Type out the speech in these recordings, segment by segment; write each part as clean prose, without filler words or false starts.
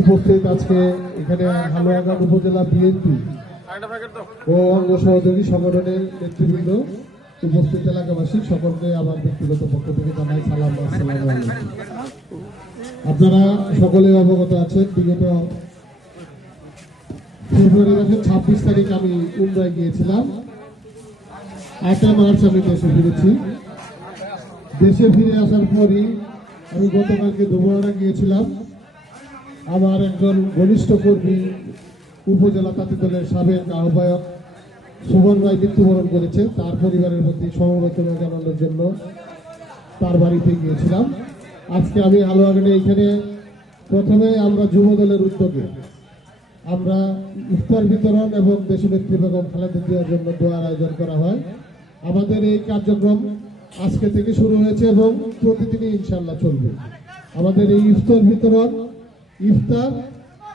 উপস্থিত আজকে এখানে হালুয়াঘাট উপজেলা বিএনপি ও অঙ্গ সহযোগী সংগঠনের নেতৃবৃন্দ, উপস্থিত এলাকাবাসী সকলকে আমার ব্যক্তিগত পক্ষ থেকে জানাই সালাম। আসসালামু আলাইকুম। আপনারা সকলে অবগত আছেন, বিগত ফেব্রুয়ারি মাসের 26 তারিখ আমি উমরায় গিয়েছিলাম। 8 মার্চ আমি দেশে ফিরেছি। দেশে ফিরে আসার পরই আমি গতকালকে দুপুরে গিয়েছিলাম। আমার একজন ঘনিষ্ঠ কর্মী, উপজেলা তাঁতি দলের সাবেক আহ্বায়ক সুমন রায় মৃত্যুবরণ করেছে। তার পরিবারের প্রতি সমবেদনা জানানোর জন্য তার বাড়িতে গিয়েছিলাম। আজকে আমি হালুয়াঘাটে এইখানে প্রথমে আমরা যুব দলের উদ্যোগে আমরা ইফতার বিতরণ এবং দেশনেত্রী বেগম খালেদা জিয়ার জন্য দোয়ার আয়োজন করা হয়। আমাদের এই কার্যক্রম আজকে থেকে শুরু হয়েছে এবং প্রতিদিনই ইনশাল্লাহ চলবে। আমাদের এই ইফতার বিতরণ, ইফতার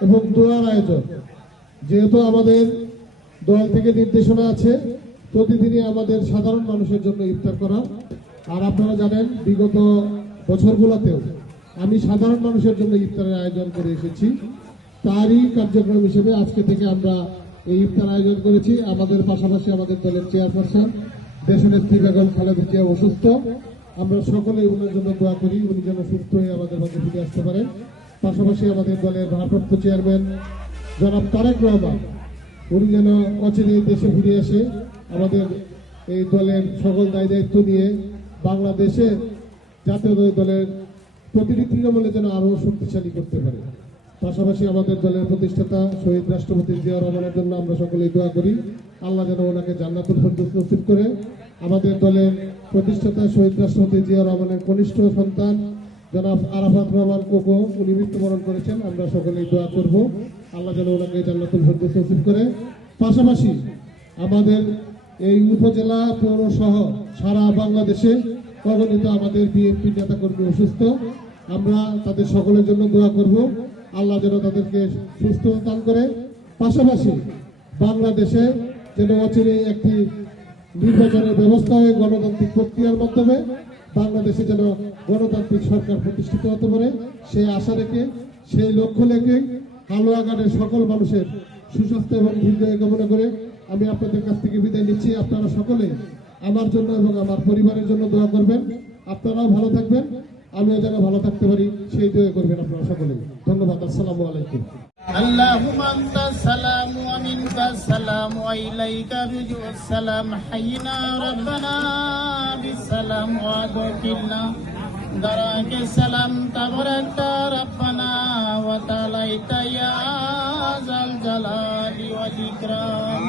এবং দোয়ার আয়োজন, যেহেতু আমাদের দল থেকে নির্দেশনা আছে প্রতিদিনই আমাদের সাধারণ মানুষের জন্য ইফতার করা। আর আপনারা জানেন বিগত বছরগুলোতেও আমি সাধারণ মানুষের জন্য ইফতারের আয়োজন করে এসেছি। তারই কার্যক্রম হিসেবে আজকে থেকে আমরা এই ইফতার আয়োজন করেছি। আমাদের পাশাপাশি আমাদের দলের চেয়ারপারসন দেশনেত্রী বেগম খালেদা জিয়া অসুস্থ। আমরা সকলে ওনার জন্য দোয়া করি, উনি যেন সুস্থ হয়ে আমাদের মাঝে ফিরে আসতে পারেন। পাশাপাশি আমাদের দলের ভারপ্রাপ্ত চেয়ারম্যান জনাব তারেক রহমান, উনি যেন অচিরেই দেশে ফিরে এসে আমাদের এই দলের সকল দায়িত্ব নিয়ে বাংলাদেশে জাতীয় দলের প্রতিটি তৃণমূলে যেন আরো শক্তিশালী করতে পারে। পাশাপাশি আমাদের দলের প্রতিষ্ঠাতা শহীদ রাষ্ট্রপতি জিয়া রহমানের জন্য আমরা সকলেই দোয়া করি, আল্লাহ যেন ওনাকে জান্নাতুল ফেরদৌস নসিব করে। আমাদের দলের প্রতিষ্ঠাতা শহীদ রাষ্ট্রপতি জিয়া রহমানের কনিষ্ঠ সন্তান জনাব আরাফাত রহমান কোকো, উনি মৃত্যুবরণ করেছেন। আমরা সকলেই দোয়া করব, আল্লাহ যেন ওনাকে জান্নাতুল ফেরদৌস নসিব করে। পাশাপাশি আমাদের এই উপজেলা পৌরসহ সারা বাংলাদেশে অগণিত আমাদের বিএনপি নেতাকর্মী অসুস্থ। আমরা তাদের সকলের জন্য দোয়া করব, আল্লাহ যেন তাদেরকে সুস্থ দান করে। পাশাপাশি বাংলাদেশে যেন অচিরেই একটি নির্বাচনের ব্যবস্থা হয়ে গণতান্ত্রিক প্রক্রিয়ার মাধ্যমে বাংলাদেশে যেন গণতান্ত্রিক সরকার প্রতিষ্ঠিত হতে পারে, সেই আশা রেখে, সেই লক্ষ্য রেখে হালুয়াঘাটের সকল মানুষের সুস্বাস্থ্য এবং দীর্ঘায়ু কামনা করে আমি আপনাদের কাছ থেকে বিদায় নিচ্ছি। আপনারা সকলে আমার জন্য এবং আমার পরিবারের জন্য দোয়া করবেন। আপনারাও ভালো থাকবেন, আমিও যেন ভালো থাকতে পারি সেই দোয়া করবেন আপনারা সকলে। ধন্যবাদ। আসসালামু আলাইকুম। আল্লাহুম্মা আনতাস সালামু ওয়া মিনকাস সালামু ওয়া ইলাইকা রুজুউস সালাম। হাইয়িনা রাব্বানা বিসসালাম ওয়া আদখিলনা দারাকে সালাম। তাবারাকতা রাব্বানা ওয়া তাআলাইতা ইয়া যাল জালালি ওয়াল ইকরাম।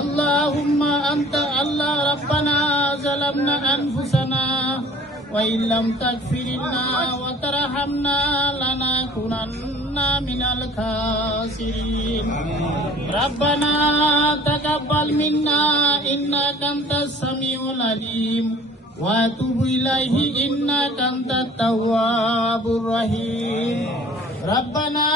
আল্লাহুম্মা আনতা আল্লাহ রাব্বানা যালামনা আনফুসানা وإن لم تغفر لنا وترحمنا لنكونن من الخاسرين. ربنا تقبل منا إنك أنت السميع العليم وتب إليه إنك أنت التواب الرحيم. ربنا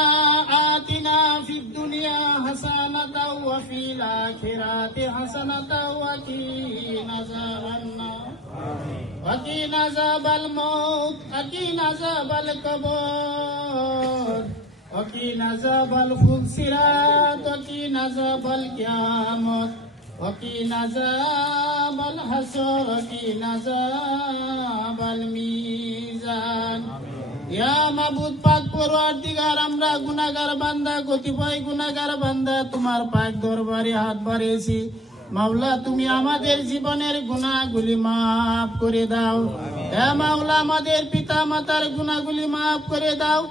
آتنا في الدنيا حسنة وفي الآخرة حسنة وقنا عذاب النار وقنا عذاب الموت وقنا عذاب القبر وقنا عذاب الفسرات وقنا عذاب القيامة وقنا عذاب الحشر وقنا عذاب الميزان. ইয়া মাবুদ পাক পরওয়ারদিগার, আমরা গুনাহগার বান্দা, কতিপয় গুনাহগার বান্দা তোমার পাক দরবারে হাত বাড়িয়েছি। মাওলা তুমি আমাদের জীবনের গুনাহগুলি মাফ করে দাও। হে মাওলা আমাদের পিতা মাতার গুনাহগুলি মাফ করে দাও।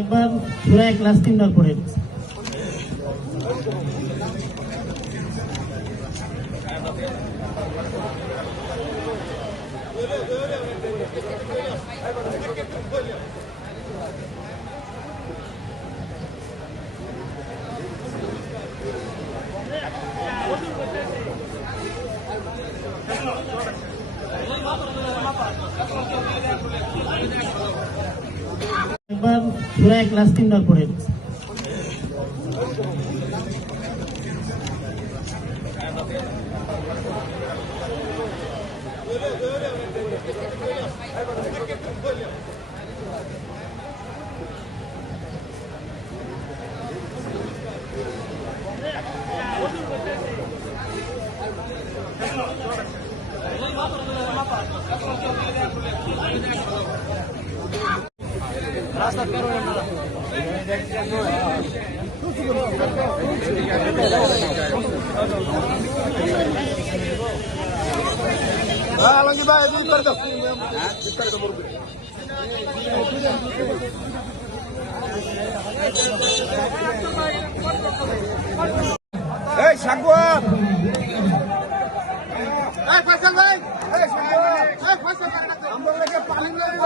একবার সূরা ইখলাস 3 বার পড়েন। একবার সূরা ইখলাস 3 বার পড়েন। lagi baik di perdo. Hey, Syakwa. Faisal bhai. Faisal bhai. Ambil lagi paling lagi.